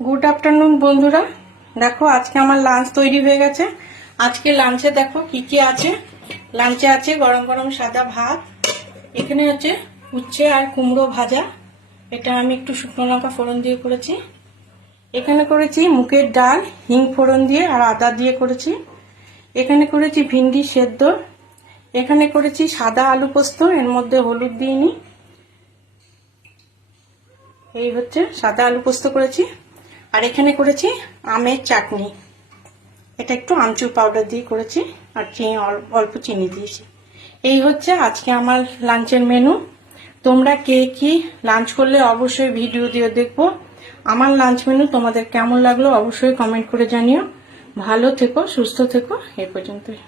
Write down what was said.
Good afternoon বন্ধুরা, দেখো আজকে আমার লাঞ্চ তৈরি হয়ে গেছে। আজকে লাঞ্চে দেখো কি কি আছে। লাঞ্চে আছে গরম গরম সাদা ভাত, এখানে হচ্ছে উচ্ছে আর কুমড়ো ভাজা, এটা আমি একটু শুকনো লঙ্কা ফোড়ন দিয়ে করেছি। এখানে করেছি মুগের ডাল হিং ফোড়ন দিয়ে আর আদা দিয়ে করেছি। এখানে করেছি ভিন্ডি সেদ্ধ। এখানে করেছি সাদা আলু পোস্ত, এর মধ্যে হলুদ দিইনি। এই হচ্ছে সাদা আলু পোস্ত করেছি। আর এখানে করেছি আমের চাটনি, এটা একটু আমচুর পাউডার দিয়ে করেছি আর অল্প চিনি দিয়েছি। এই হচ্ছে আজকে আমার লাঞ্চের মেনু। তোমরা কে কি লাঞ্চ করলে অবশ্যই ভিডিও দিয়ে দেখবো। আমার লাঞ্চ মেনু তোমাদের কেমন লাগলো অবশ্যই কমেন্ট করে জানিও। ভালো থেকো, সুস্থ থেকো। এই পর্যন্তই।